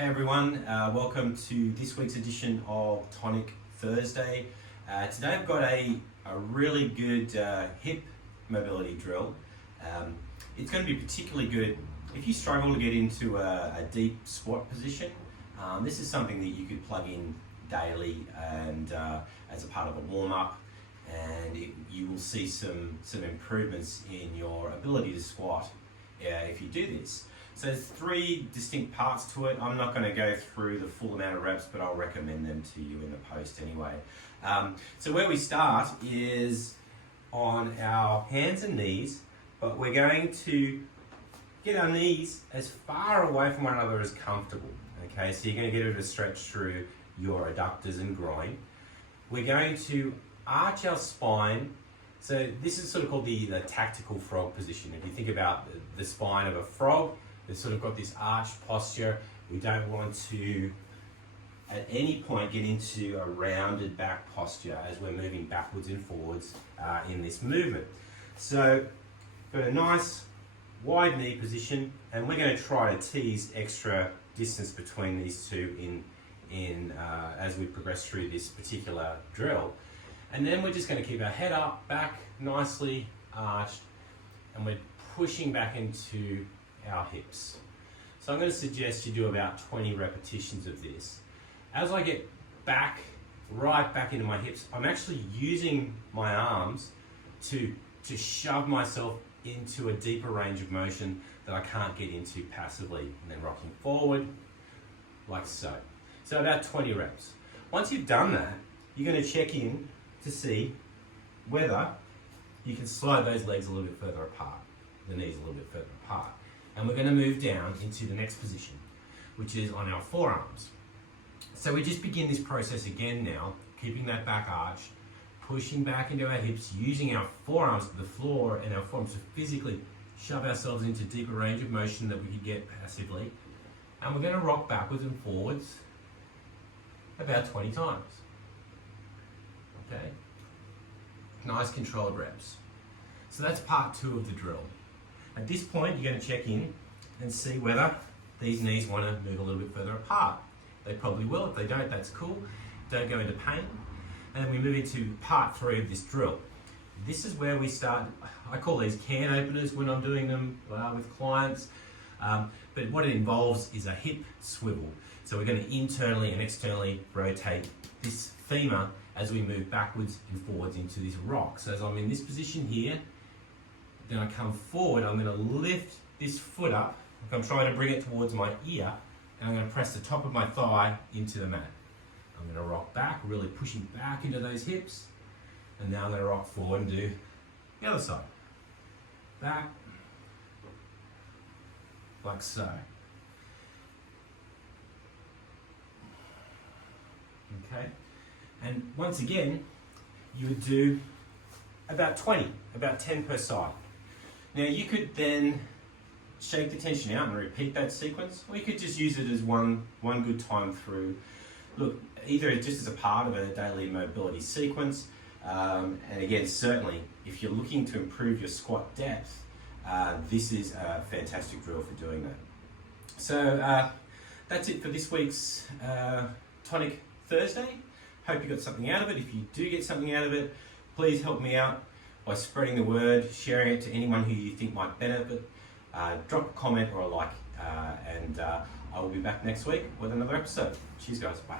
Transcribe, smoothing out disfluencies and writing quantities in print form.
Hey everyone, welcome to this week's edition of Tonic Thursday. Today I've got a really good hip mobility drill. It's going to be particularly good if you struggle to get into a deep squat position. This is something that you could plug in daily and as a part of a warm-up, and you will see some improvements in your ability to squat if you do this. So there's three distinct parts to it. I'm not going to go through the full amount of reps, but I'll recommend them to you in the post anyway. So where we start is on our hands and knees, but we're going to get our knees as far away from one another as comfortable. Okay, so you're going to get a bit of a stretch through your adductors and groin. We're going to arch our spine. So this is sort of called the tactical frog position. If you think about the spine of a frog, it's sort of got this arched posture. We don't want to at any point get into a rounded back posture as we're moving backwards and forwards in this movement. So got a nice wide knee position, and we're going to try to tease extra distance between these two in as we progress through this particular drill. And then we're just going to keep our head up, back nicely arched, and we're pushing back into our hips. So I'm going to suggest you do about 20 repetitions of this. As I get right back into my hips, I'm actually using my arms to shove myself into a deeper range of motion that I can't get into passively, and then rocking forward like so. So about 20 reps. Once you've done that, you're going to check in to see whether you can slide those legs a little bit further apart, the knees a little bit further apart. And we're going to move down into the next position, which is on our forearms. So we just begin this process again now, keeping that back arch, pushing back into our hips, using our forearms to the floor and our forearms to physically shove ourselves into deeper range of motion that we could get passively. And we're going to rock backwards and forwards about 20 times. Okay, nice controlled reps. So that's part 2 of the drill. At this point, you're going to check in and see whether these knees want to move a little bit further apart. They probably will. If they don't, that's cool. Don't go into pain. And then we move into part 3 of this drill. This is where we start. I call these can openers when I'm doing them with clients. But what it involves is a hip swivel. So we're going to internally and externally rotate this femur as we move backwards and forwards into this rock. So as I'm in this position here, then I come forward, I'm going to lift this foot up, like I'm trying to bring it towards my ear, and I'm going to press the top of my thigh into the mat. I'm going to rock back, really pushing back into those hips, and now I'm going to rock forward and do the other side. Back, like so. Okay. And once again, you would do about 20, about 10 per side. Now you could then shake the tension out and repeat that sequence, or you could just use it as one good time through. Look, either just as a part of a daily mobility sequence, and again, certainly, if you're looking to improve your squat depth, this is a fantastic drill for doing that. So that's it for this week's Tonic Thursday. Hope you got something out of it. If you do get something out of it, please help me out by spreading the word, sharing it to anyone who you think might benefit. Drop a comment or a like, and I will be back next week with another episode. Cheers guys, bye.